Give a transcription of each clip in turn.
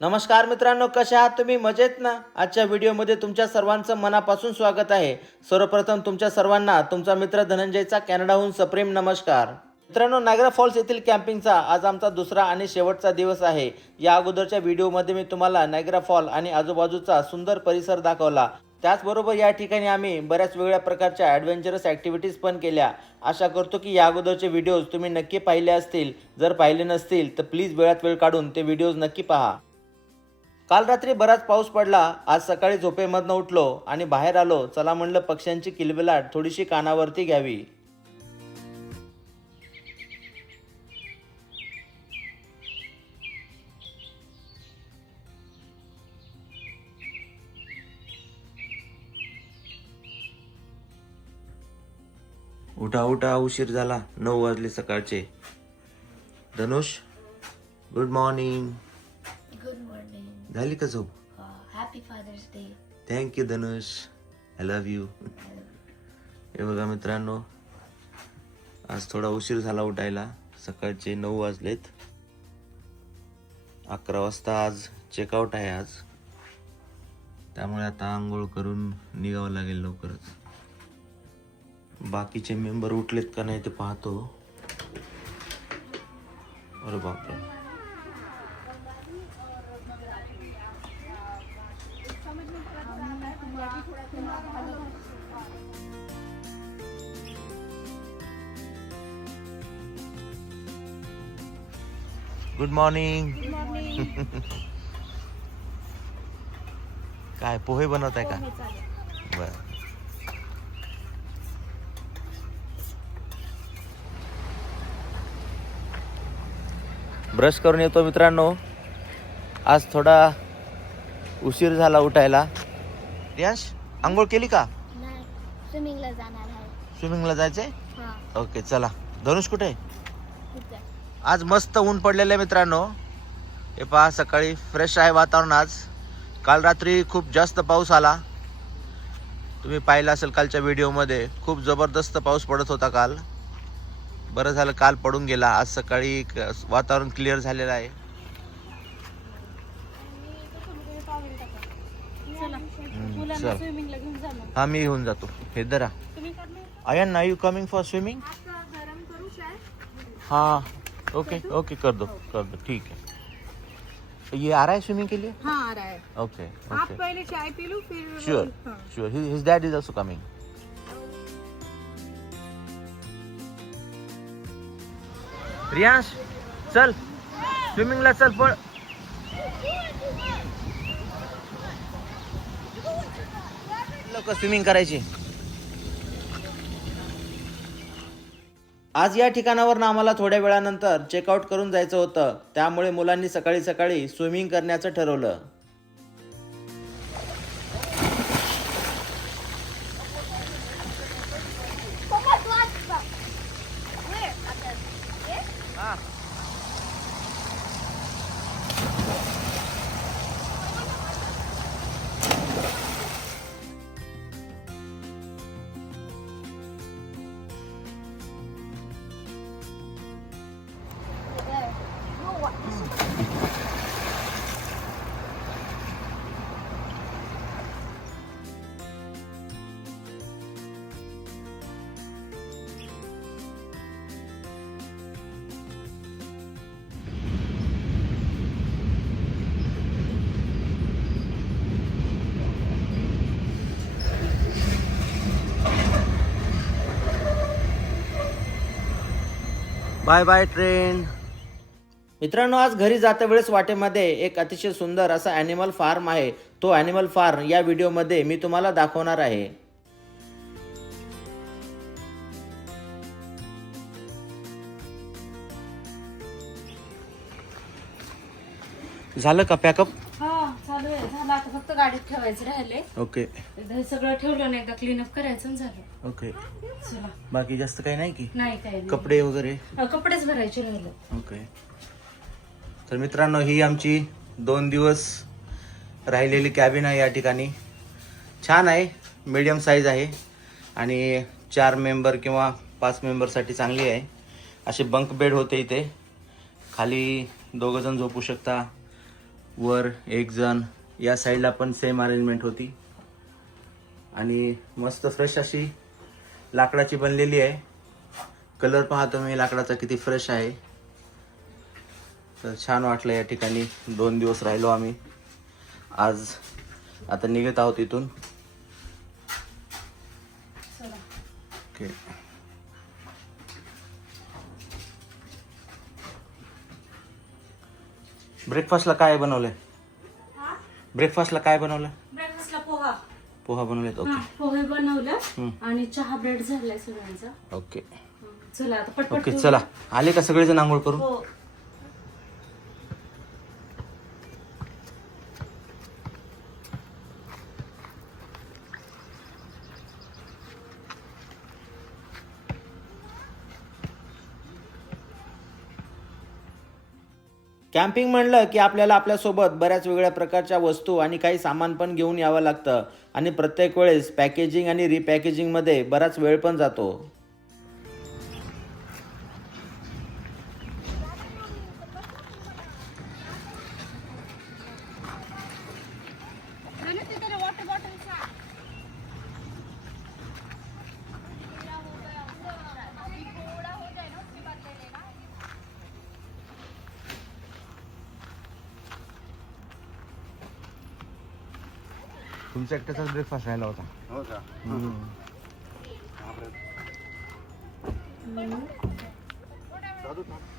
नमस्कार मित्रांनो, कसे आहात तुम्ही? मजेत ना? आजच्या व्हिडिओमध्ये तुमच्या सर्वांचं मनापासून स्वागत आहे. सर्वप्रथम तुमच्या सर्वांना तुमचा मित्र धनंजयचा कॅनडाहून सप्रेम नमस्कार. मित्रांनो, नायग्रा फॉल्स येथील कॅम्पिंगचा आज आमचा दुसरा आणि शेवटचा दिवस आहे. या अगोदरच्या व्हिडिओमध्ये मी तुम्हाला नायग्रा फॉल आणि आजूबाजूचा सुंदर परिसर दाखवला. त्याचबरोबर या ठिकाणी आम्ही बऱ्याच वेगळ्या प्रकारच्या ॲडव्हेंचरस ॲक्टिव्हिटीज पण केल्या. आशा करतो की या अगोदरचे व्हिडिओज तुम्ही नक्की पाहिले असतील. जर पाहिले नसतील तर प्लीज वेळात वेळ काढून ते व्हिडिओज नक्की पहा. काल रात्री बराच पाऊस पडला. आज सकाळी झोपेमधनं उठलो आणि बाहेर आलो. चला म्हणलं पक्ष्यांची किलबिलाट थोडीशी कानावरती घ्यावी. उठा उठा, उशीर झाला. 9 वाजले सकाळचे. Dhanush, good morning. Good morning. झाली का झोप? Happy father's day. Thank you Dhanush, I love you. हे बघा मित्रांनो, आज थोडा उशीर झाला उठायला. सकाळचे 9 वाजलेत. 11 वाजता आज चेकआउट आहे आज. त्यामुळे आता आंघोळ करून निघावं लागेल लवकरच. बाकीचे मेंबर उठलेत का नाही ते पाहतो. अरे बापरे, गुड मॉर्निंग. काय पोहे बनवत आहे का? बर. ब्रश करून येतो मित्रांनो. आज थोडा उशीर झाला उठायला. रियांश, आंघोळ केली का? नाही, स्विमिंगला जाणार आहे. स्विमिंगला जायचंय? हां, ओके चला. धनुष कुठे आहे? ठीक आहे. आज मस्त ऊन पडलेलं आहे मित्रांनो. हे पहा, सकाळी फ्रेश आहे वातावरण आज. काल रात्री खूप जास्त पाऊस आला. तुम्ही पाहिलं असेल कालच्या व्हिडिओमध्ये. खूप जबरदस्त पाऊस पडत होता काल. बरं झालं काल पडून गेला. आज सकाळी वातावरण क्लिअर झालेलं आहे. चल, स्विमिंगला घेऊन जा. हा मी घेऊन जातो. हे धरा. Ayan, are you coming for swimming? गरम करू चाय? हाँ ओके ओके, कर दो ठीक है. तो ये आ रहा है स्विमिंग के लिए? हाँ, आ रहा है. ओके आप ओके, पहले चाय पी लो फिर. श्योर हाँ. Sure. His dad is also coming. Riyansh, चल स्विमिंगला चल. पळ. लोक स्विमिंग करायची. आज या ठिकाणावर आम्हाला थोड्या वेळानंतर चेकआउट करून जायचं होतं. त्यामुळे मुलांनी सकाळी सकाळी स्विमिंग करण्याचं ठरवलं. Bye bye train. मित्रांनो, आज घरी जाता वेळेस वाटेमध्ये एक अतिशय सुंदर असा ॲनिमल फार्म आहे. तो ॲनिमल फार्म या व्हिडिओमध्ये मी तुम्हाला दाखवणार आहे. झालं का पॅकअप? हा, चालू आहे. झालं आता, फक्त गाडीत ठेवायचं राहिले. ओके हे सगळं ठेवलं नाही, एकदा क्लीनअप करायचं आणि झालं. ओके. चला. बाकी जास्त काही नाही की? नाही, काही नाही. कपडे वगैरे? कपडेच भरायचे राहिले. ओके. तर मित्रांनो, ही आमची 2 दिवस राहिलेली कॅबिन आहे या ठिकाणी. छान आहे, मीडियम साईज आहे आणि 4 मेंबर किंवा 5 मेंबरसाठी चांगली आहे. असे बंक बेड होते इथे. खाली 2 जण झोपू शकता. वर एक जण, या साईडला पण सेम अरेंजमेंट होती. आणि मस्त फ्रेश अशी लाकडाची बनलेली आहे. कलर पहा तुम्ही लाकडाचा किती फ्रेश आहे. तर छान वाटलं या ठिकाणी. 2 दिवस राहिलो आम्ही. आज आता निघत आहोत इथून. चला. ओके. ब्रेकफास्टला काय बनवलंय? ब्रेकफास्टला काय बनवलं? ब्रेकफास्टला पोहा. पोहा बनवलेत. ओके. पोहे बनवलं आणि चहा ब्रेड झालाय सगळ्यांचा. ओके चला आता पटपट. ओके चला. आले का सगळेजण आंघोळ करून? हो. कॅम्पिंग म्हणलं की आपल्याला आपल्यासोबत बऱ्याच वेगळ्या प्रकारच्या वस्तू आणि काही सामान पण घेऊन यावं लागतं. आणि प्रत्येक वेळेस पॅकेजिंग आणि रिपॅकेजिंगमध्ये बराच वेळ पण जातो. तुमचा एकट्याचाच ब्रेकफास्ट राहिला होता. हो का?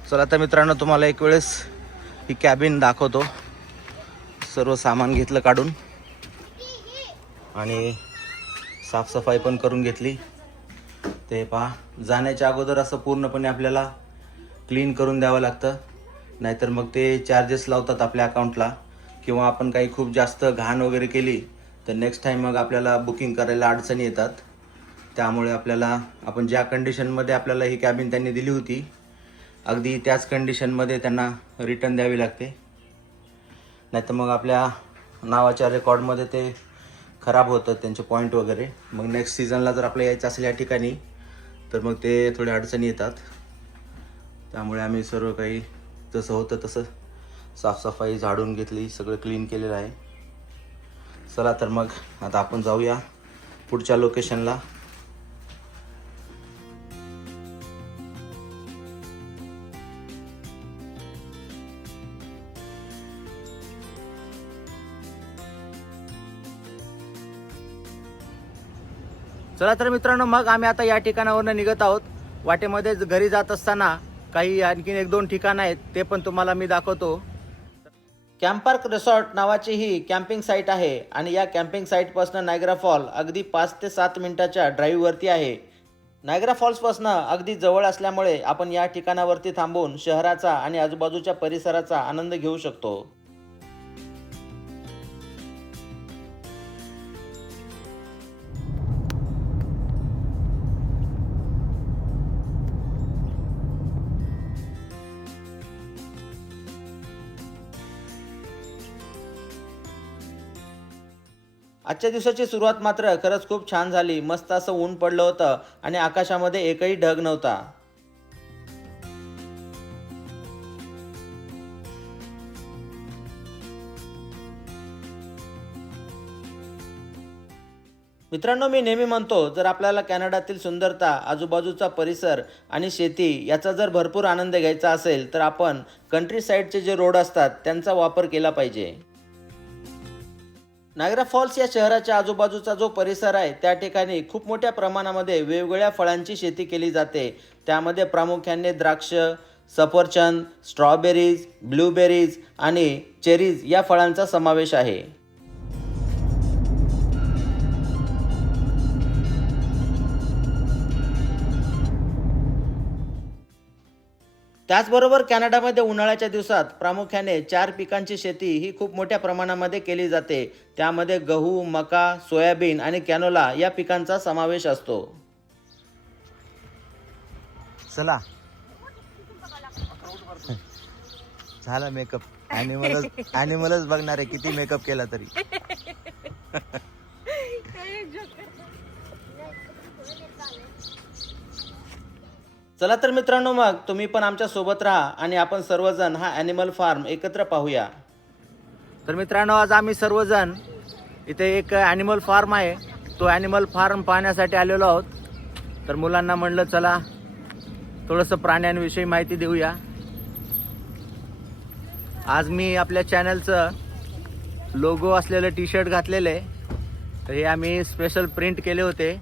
चला आता मित्रांनो, तुम्हाला एक वेळेस ही कॅबिन दाखवतो. सर्व सामान घेतलं काढून आणि साफसफाई पण करून घेतली. ते पहा, जाण्याच्या अगोदर असं पूर्णपणे आपल्याला क्लीन करून द्यावं लागतं. नाहीतर मग ते चार्जेस लावतात आपल्या अकाउंटला. किंवा आपण काही खूप जास्त घाण वगैरे केली तर नेक्स्ट टाईम मग आपल्याला बुकिंग करायला अडचणी येतात. त्यामुळे आपण ज्या कंडिशनमध्ये आपल्याला ही कॅबिन त्यांनी दिली होती, अगदी त्याच कंडिशनमध्ये त्यांना रिटर्न द्यावी लागते. नाहीतर मग आपल्या नावाच्या रेकॉर्डमध्ये ते खराब होतं, त्यांचे पॉईंट वगैरे. मग नेक्स्ट सीझनला जर आपल्याला यायचं असेल या ठिकाणी तर मग ते थोड्या अडचणी येतात. त्यामुळे आम्ही सर्व काही जसं होतं तसं साफसफाई झाडून घेतली, सगळं क्लीन केलेलं आहे. चला तर मग आता आपण जाऊया पुढच्या लोकेशनला. चला तर मित्रांनो, मग आम्ही आता या ठिकाणावरून निघत आहोत. वाटेमध्ये घरी जात असताना काही आणखीन 1-2 ठिकाणं आहेत, ते पण तुम्हाला मी दाखवतो. कॅम्पार्क रिसॉर्ट नावाची ही कॅम्पिंग साईट आहे आणि या कॅम्पिंग साईटपासून नायग्रा फॉल अगदी 5 ते 7 मिनिटाच्या ड्राईव्हवरती आहे. नायग्रा फॉल्सपासून अगदी जवळ असल्यामुळे आपण या ठिकाणावरती थांबून शहराचा आणि आजूबाजूच्या परिसराचा आनंद घेऊ शकतो. आजच्या दिवसाची सुरुवात मात्र खरंच खूप छान झाली. मस्त असं ऊन पडलं होतं आणि आकाशामध्ये एकही ढग नव्हता. मित्रांनो, मी नेहमी म्हणतो, जर आपल्याला कॅनडातील सुंदरता, आजूबाजूचा परिसर आणि शेती याचा जर भरपूर आनंद घ्यायचा असेल तर आपण कंट्री साईडचे जे रोड असतात त्यांचा वापर केला पाहिजे. नायग्रा फॉल्स या शहराच्या आजूबाजूचा जो परिसर आहे त्या ठिकाणी खूप मोठ्या प्रमाणामध्ये वेगवेगळ्या फळांची शेती केली जाते. त्यामध्ये प्रामुख्याने द्राक्ष, सफरचंद, स्ट्रॉबेरीज, ब्लूबेरीज आणि चेरीज या फळांचा समावेश आहे. त्याचबरोबर कॅनडामध्ये उन्हाळ्याच्या दिवसात प्रामुख्याने 4 पिकांची शेती ही खूप मोठ्या प्रमाणामध्ये केली जाते. त्यामध्ये गहू, मका, सोयाबीन आणि कॅनोला या पिकांचा समावेश असतो. चला, झाला मेकअप. ॲनिमलच बघणार आहे किती मेकअप केला तरी. चला तर मित्रांनो, मग तुम्ही पण आमच्या सोबत राहा आणि आपण सर्वजण हा ॲनिमल फार्म एकत्र पाहूया. तर मित्रांनो, आज आम्ही सर्वजण इथे एक ॲनिमल फार्म आहे, तो ॲनिमल फार्म पाहण्यासाठी आलेलो आहोत. तर मुलांना म्हणलं चला थोडंसं प्राण्यांविषयी माहिती देऊया. आज मी आपल्या चॅनलचं लोगो असलेलं टी शर्ट घातलेलं आहे. तर हे आम्ही स्पेशल प्रिंट केले होते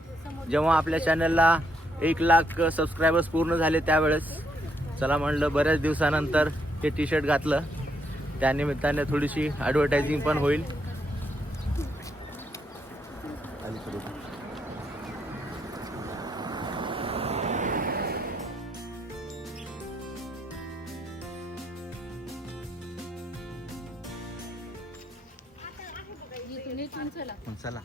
जेव्हा आपल्या चॅनलला 1,00,000 सबस्क्रायबर्स पूर्ण झाले त्यावेळेस. चला म्हणलं बऱ्याच दिवसानंतर हे टी शर्ट घातलं, त्यानिमित्ताने थोडीशी ॲडव्हर्टायझिंग पण होईल. चला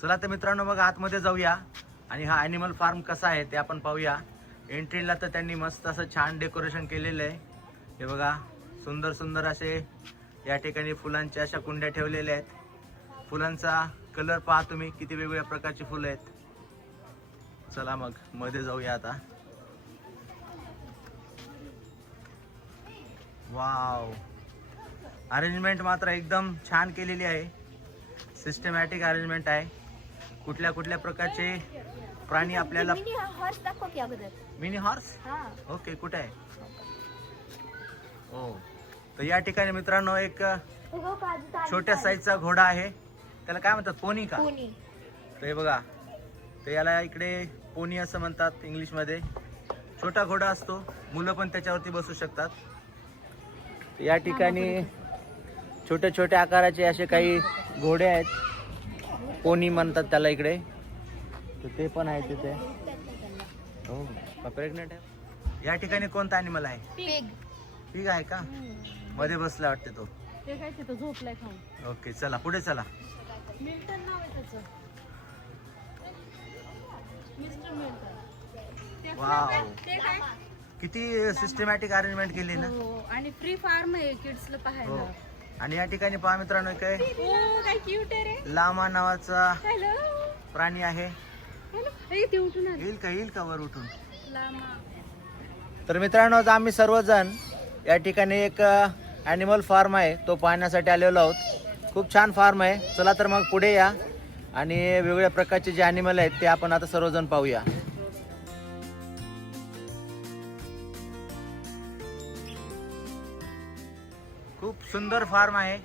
चला तर मित्रांनो, मग आतमध्ये जाऊया आणि हा ॲनिमल फार्म कसा आहे ते आपण पाहूया. एंट्रीला तर त्यांनी मस्त असं छान डेकोरेशन केलेलं आहे. हे बघा, सुंदर सुंदर असे या ठिकाणी फुलांच्या अशा कुंड्या ठेवलेल्या आहेत. फुलांचा कलर पहा तुम्ही, किती वेगवेगळ्या प्रकारची फुलं आहेत. चला मग मध्ये जाऊया आता. वाव, अरेंजमेंट मात्र एकदम छान केलेली आहे. सिस्टमॅटिक अरेंजमेंट आहे. कुठल्या कुठल्या प्रकारचे प्राणी आपल्याला. हॉर्स दाखव की अगोदर. मिनी हॉर्स, ओके, कुठे आहे? हो, तर या ठिकाणी मित्रांनो एक छोट्या साईजचा घोडा आहे. त्याला काय म्हणतात, पोनी का? तर हे बघा, तर याला इकडे पोनी असं म्हणतात इंग्लिशमध्ये. छोटा घोडा असतो, मुलं पण त्याच्यावरती बसू शकतात. या ठिकाणी छोट्या छोट्या आकाराचे असे काही घोडे आहेत, पोनी म्हणतात त्याला इकडे. तर ते पण आहे तिथे. हो, प्रेग्नेंट आहे. या ठिकाणी कोणता ॲनिमल आहे? पिग आहे का? मध्ये बसला वाटते तो. ते काय तिथं झोपलाय खाऊन. ओके, चला पुढे चला. मिल्टन नाव आहे त्याचं, मिस्टर मिल्टन. वाव, ते काय? किती सिस्टमॅटिक अरेंजमेंट केली ना. हो, आणि फ्री फार्म आहे किड्सला हो, पाहायला. आणि या ठिकाणी पहा मित्रांनो, काय काय क्यूट आहे रे. लामा नावाचा हॅलो प्राणी आहे. हॅलो, ते उठून आले. येईल का वर उठून? लामा. तर मित्रांनो, आज आम्ही सर्वजण या ठिकाणी एक ॲनिमल फार्म आहे तो पाहण्यासाठी आलेलो आहोत. खूप छान फार्म आहे. चला तर मग पुढे या आणि वेगवेगळ्या प्रकारचे जे ॲनिमल आहेत ते आपण आता सर्वजण पाहूया. खूप सुंदर फार्म आहे.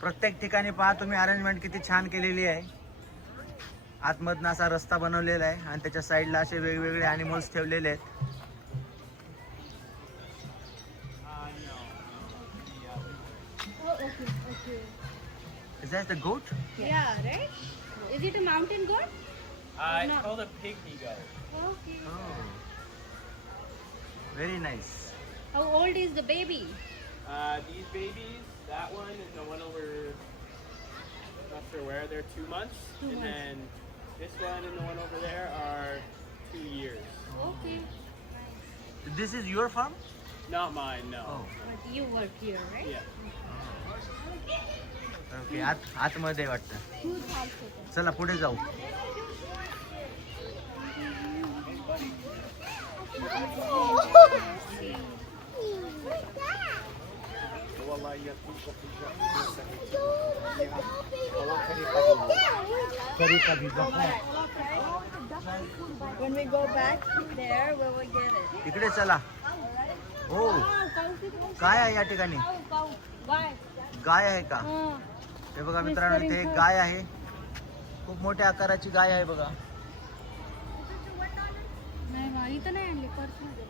प्रत्येक ठिकाणी पहा तुम्ही, अरेंजमेंट किती छान केलेली आहे. आतमधनं असा रस्ता बनवलेला आहे आणि त्याच्या साईडला असे वेगवेगळे ॲनिमल्स ठेवलेले आहेत. Is that the goat? Yeah, right? Is it a mountain goat? It's called a pygmy goat. Okay. Oh, very nice. How old is the baby? These babies, that one and the one over, not sure where, they're 2 months. And then this one and the one over there are 2 years. Okay. This is your farm? Not mine, no. Oh, But you work here, right? Yeah. Okay. आतमध्ये वाटतं. चला पुढे जाऊ. When we go back there, we will get it. इकडे चला. हो, काय आहे या ठिकाणी? गाय आहे का? हे बघा मित्रांनो, इथे एक गाय आहे. खूप मोठ्या आकाराची गाय आहे बघा. इथं नाही आणली, पर्समध्ये.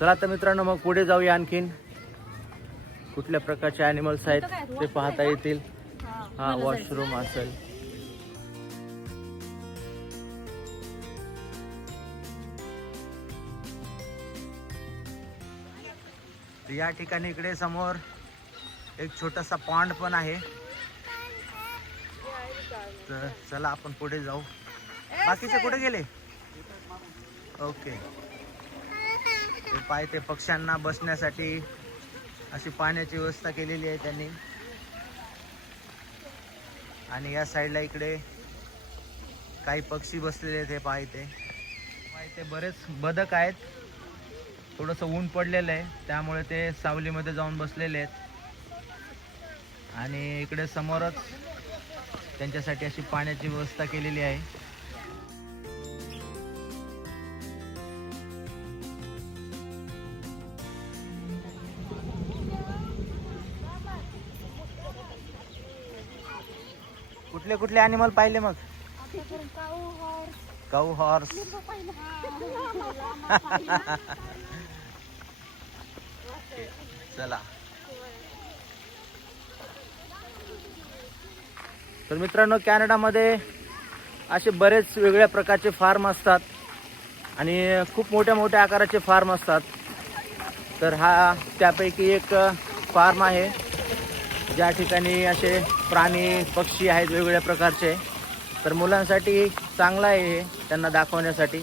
चला तर मित्रांनो, मग पुढे जाऊया. आणखीन कुठल्या प्रकारचे ॲनिमल्स आहेत ते पाहता येतील. हा, वॉशरूम असेल. या ठिकाणी इकडे समोर एक छोटासा पॉन्ड पण आहे. तर चला आपण पुढे जाऊ. बाकीचे कुठे गेले? ओके. ते पाय ते पक्ष्यांना बसण्यासाठी अशी पाण्याची व्यवस्था केलेली आहे त्यांनी. आणि या साईडला इकडे काही पक्षी बसलेले आहेत. हे पहा इथे बरेच बदक आहेत. थोडंसं ऊन पडलेलं आहे त्यामुळे ते सावलीमध्ये जाऊन बसलेले आहेत. आणि इकडे समोरच त्यांच्यासाठी अशी पाण्याची व्यवस्था केलेली आहे. कुठले कुठले ॲनिमल पाहिले मग? काऊ हॉर्स. चला तर मित्रांनो, कॅनडामध्ये असे बरेच वेगळ्या प्रकारचे फार्म असतात आणि खूप मोठ्या मोठ्या आकाराचे फार्म असतात. तर हा त्यापैकी एक फार्म आहे ज्या ठिकाणी असे प्राणी पक्षी आहेत वेगवेगळ्या प्रकारचे. तर मुलांसाठी चांगलं आहे हे, त्यांना दाखवण्यासाठी.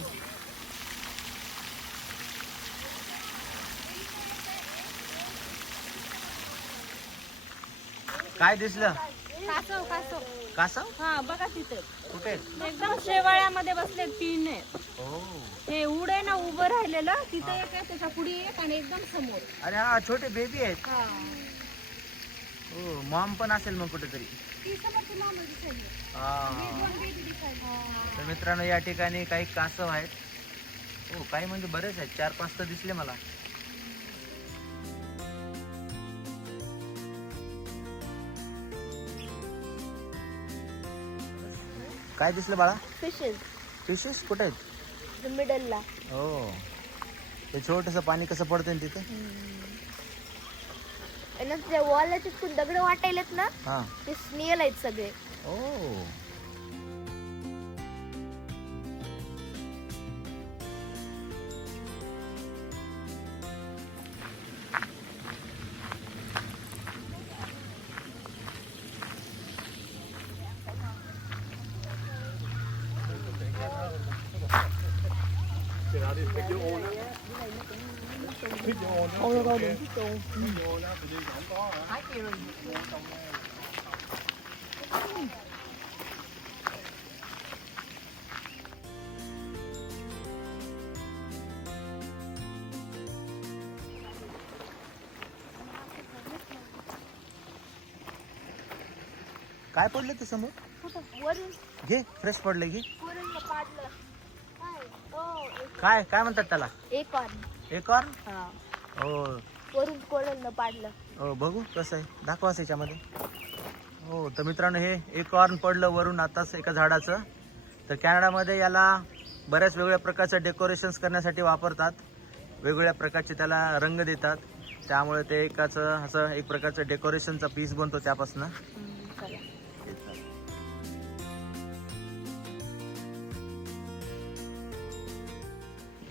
काय दिसलं? कासव कासव. कासव? हा बघा तिथे कुठे? एकदम शेवाळ्यामध्ये बसले 3 आहेत. हो. हे उडे ना उभं राहिलेलं तिथे एक आहे, त्याच्या पुढे एक आणि एकदम समोर. अरे हा, छोटे बेबी आहेत. हा हो, मॉम पण असेल मग कुठेतरी. ती समोरची मामा दिसायली. हा. हे 2 बेबी दिसायली. तर मित्रांनो, या ठिकाणी काही कासव आहेत. हो, काही म्हणजे बरेच आहेत, 4-5 तर दिसले मला. काय दिसलं बाळा? फिशेस फिशेस कुठे आहेत? मिडलला. हो. ते छोटंसं पाणी कसं पडतं ना तिथे. आणि त्या वॉलला चिटकून दगड वाटायलेत ना, हा. ते स्नेल आहेत सगळे. ओ. काय पडलं ते समोर? वरून घे, फ्रेश पडलं घे. वरून पाडलं. काय काय म्हणतात त्याला? एकॉर्न. हा हो. वरून कोळलं पाडलं. हो, बघू कसं आहे, दाखवाच याच्यामध्ये. हो, तर मित्रांनो, हे एकॉर्न पडलं वरून आताच एका झाडाचं. तर कॅनडामध्ये याला बऱ्याच वेगवेगळ्या प्रकारचं डेकोरेशन्स करण्यासाठी वापरतात. वेगवेगळ्या प्रकारचे त्याला रंग देतात, त्यामुळे ते एकाचं असं एक प्रकारचं डेकोरेशनचा पीस बनतो त्यापासून.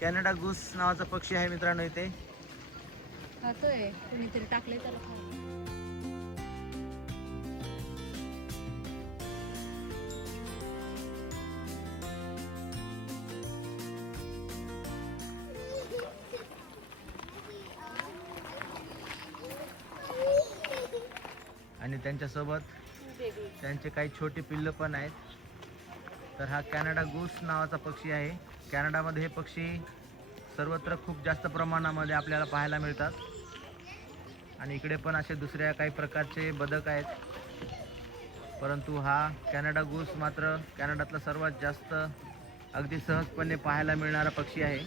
कॅनडा गूस नावाचा पक्षी आहे मित्रांनो इथे. खातोय, कुणीतरी टाकले त्याला. आणि त्यांच्यासोबत त्यांचे काही छोटे पिल्लं पण आहेत. तर हा कॅनडा गूस नावाचा पक्षी आहे. कॅनडामध्ये हे पक्षी सर्वत्र खूप जास्त प्रमाणामध्ये आपल्याला पाहायला मिळतात. आणि इकडे पण असे दुसऱ्या काही प्रकारचे बदक आहेत, परंतु हा कॅनडा गूस मात्र कॅनडातला सर्वात जास्त अगदी सहजपणे पाहायला मिळणारा पक्षी आहे.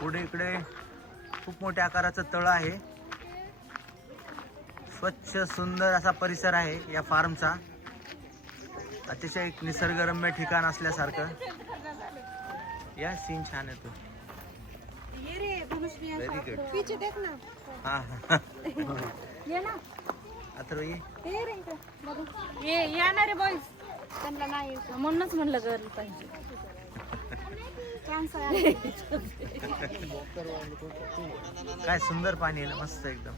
पुढे इकडे खूप मोठ्या आकाराचं तळ आहे. स्वच्छ सुंदर असा परिसर आहे या फार्मचा. अतिशय एक निसर्गरम्य ठिकाण असल्यासारखं. या सीन छान आहे तो. Very good. पीछे देख ना. हा ये ना. अथर्व ये. ये रे इकडे. बघू. ये येणारे बॉयज. त्यांना नाही म्हणूनच म्हणलं गर्ल पाहिजे. काय सुंदर पाणी आहे, मस्त एकदम.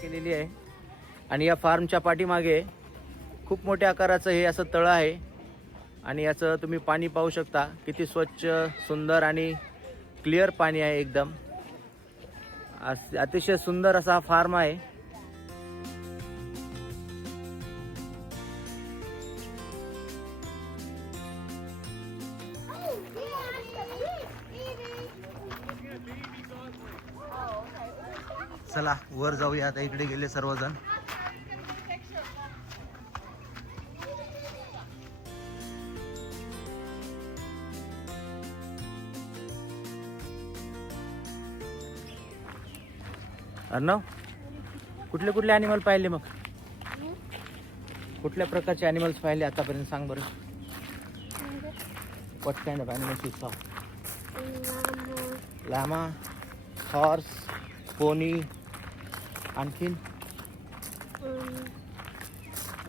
केलेली आहे आणि या फार्मच्या पाठीमागे खूप मोठ्या आकाराचं हे असं तळं आहे आणि याचं तुम्ही पाणी पाहू शकता. किती स्वच्छ, सुंदर आणि क्लिअर पाणी आहे एकदम. अतिशय सुंदर असा हा फार्म आहे. चला वर जाऊया आता. इकडे गेले सर्वजण. अर्णव, कुठले कुठले ॲनिमल पाहिले मग? कुठल्या प्रकारचे ॲनिमल्स पाहिले आतापर्यंत सांग बरं. What kind of animals you सॉ? लामा, हॉर्स, पोनी, आणखीन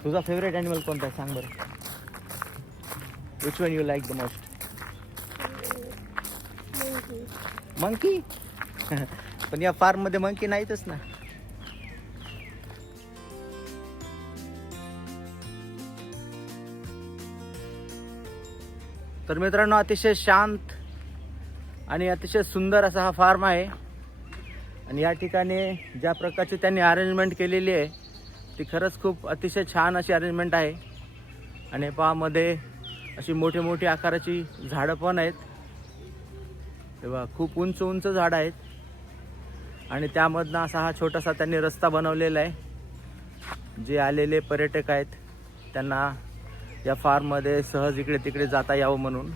तुझा फेवरेट ॲनिमल कोणता आहे सांग बरं. Which one you like the most? Monkey. पण या फार्म मध्ये मंकी नाहीतच ना. तर मित्रांनो, अतिशय शांत आणि अतिशय सुंदर असा हा फार्म आहे आणि या ठिकाणी ज्या प्रकारची त्यांनी अरेंजमेंट केलेली आहे ती खरंच खूप अतिशय छान अशी अरेंजमेंट आहे. आणि पहा मध्ये अशी मोठी मोठी आकाराची झाडं पण आहेत. तेव्हा खूप उंच उंच झाडं आहेत आणि त्यामधनं असा हा छोटासा त्यांनी रस्ता बनवलेला आहे. जे आलेले पर्यटक आहेत त्यांना या फार्ममध्ये सहज इकडे तिकडे जाता यावं म्हणून.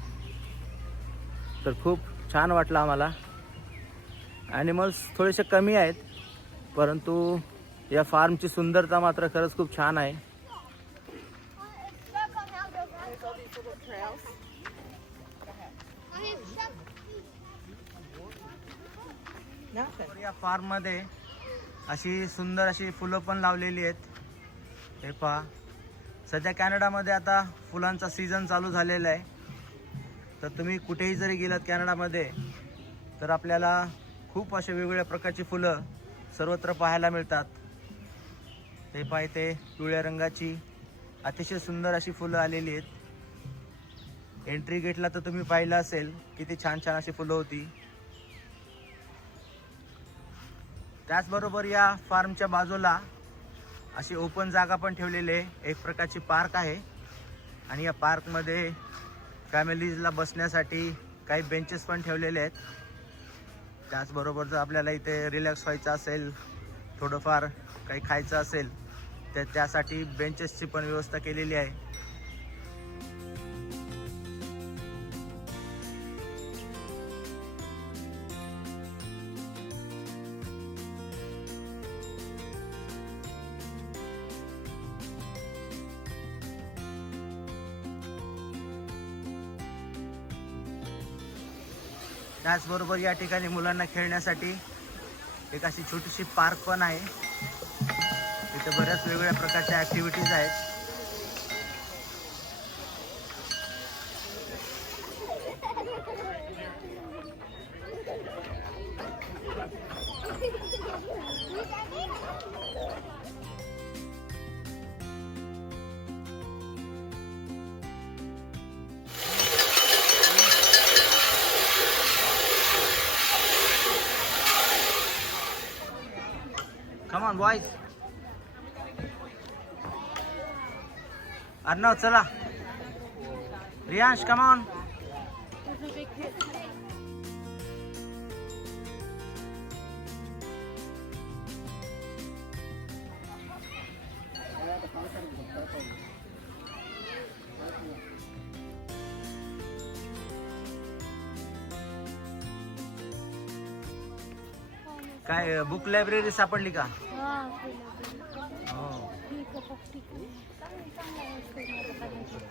तर खूप छान वाटलं आम्हाला. ॲनिमल्स थोडेसे कमी आहेत परंतु या फार्मची सुंदरता मात्र खरंच खूप छान आहे. या फार्ममध्ये अशी सुंदर अशी फुलं पण लावलेली आहेत. हे पहा, सध्या कॅनडामध्ये आता फुलांचा सीझन चालू झालेला आहे. तर तुम्ही कुठेही जरी गेलात कॅनडामध्ये तर आपल्याला खूप अशा वेगवेगळ्या प्रकारची फुलं सर्वत्र पाहायला मिळतात. ते पहा, इथे पिवळ्या रंगाची अतिशय सुंदर अशी फुलं आलेली आहेत. एंट्री गेटला तर तुम्ही पाहिलं असेल किती छान छान अशी फुलं होती. त्याचबरोबर या फार्मच्या बाजूला अशी ओपन जागा पण ठेवलेली आहे. एक प्रकारची पार्क आहे आणि या पार्कमध्ये फॅमिलीजला बसण्यासाठी काही बेंचेस पण ठेवलेले आहेत. त्याचबरोबर जर आपल्याला इथे रिलॅक्स व्हायचं असेल, थोडंफार काही खायचं असेल तर त्यासाठी बेंचेसची पण व्यवस्था केलेली आहे. त्याचबरोबर या ठिकाणी मुलांना खेळण्यासाठी एक अशी छोटीशी पार्क पण आहे. इथे बऱ्याच वेगवेगळ्या प्रकारच्या ॲक्टिव्हिटीज आहेत. Come on, boys. Arnav, चला. Riyansh, come on. काय बुक लायब्ररी सापडली का?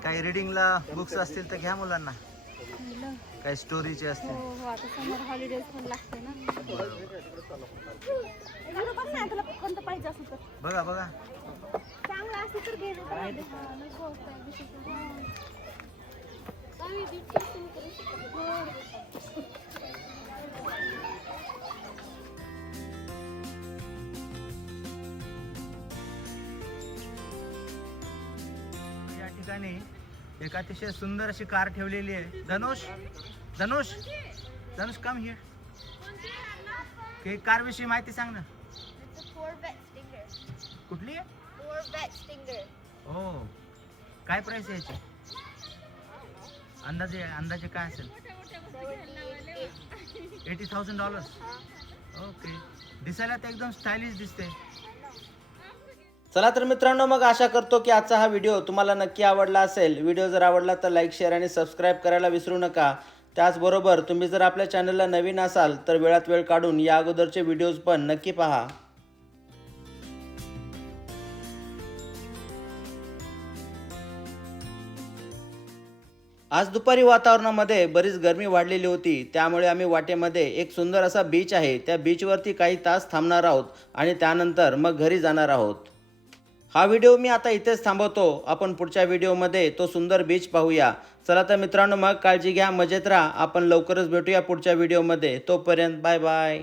काही रिडिंगला बुक्स असतील तर घ्या मुलांना. काही स्टोरीचे असतील. आता समर हॉलिडेज पण लागते ना. तुला कोणतं पाहिजे असेल तर बघा बघा. चांगलं असेल तर घे. ठिकाणी एक अतिशय सुंदर अशी कार ठेवलेली आहे. धनुष धनुष धनुष कम हिअर. कार विषयी माहिती सांग ना. कुठली आहे? हो. काय प्राइस आहे याची? अंदाजे काय असेल? $80,000. ओके. दिसायला तर एकदम स्टायलिश दिसते. चला तर मित्रांनो, मग आशा करतो की आजचा हा व्हिडिओ तुम्हाला नक्की आवडला असेल. व्हिडिओ जर आवडला तर लाईक, शेअर आणि सबस्क्राईब करायला विसरू नका. त्याचबरोबर तुम्ही जर आपल्या चॅनलला नवीन असाल तर वेळात वेळ काढून या अगोदरचे व्हिडिओज पण नक्की पहा. आज दुपारी वातावरणामध्ये बरीच गरमी वाढलेली होती, त्यामुळे आम्ही वाटेमध्ये एक सुंदर असा बीच आहे त्या बीचवरती काही तास थांबणार आहोत आणि त्यानंतर मग घरी जाणार आहोत. हा व्हिडिओ मी आता इथेच थांबवतो. आपण पुढच्या व्हिडिओमध्ये तो सुंदर बीच पाहूया. चला तर मित्रांनो, मग काळजी घ्या, मजेत राहा. आपण लवकरच भेटूया पुढच्या व्हिडिओमध्ये. तोपर्यंत बाय बाय.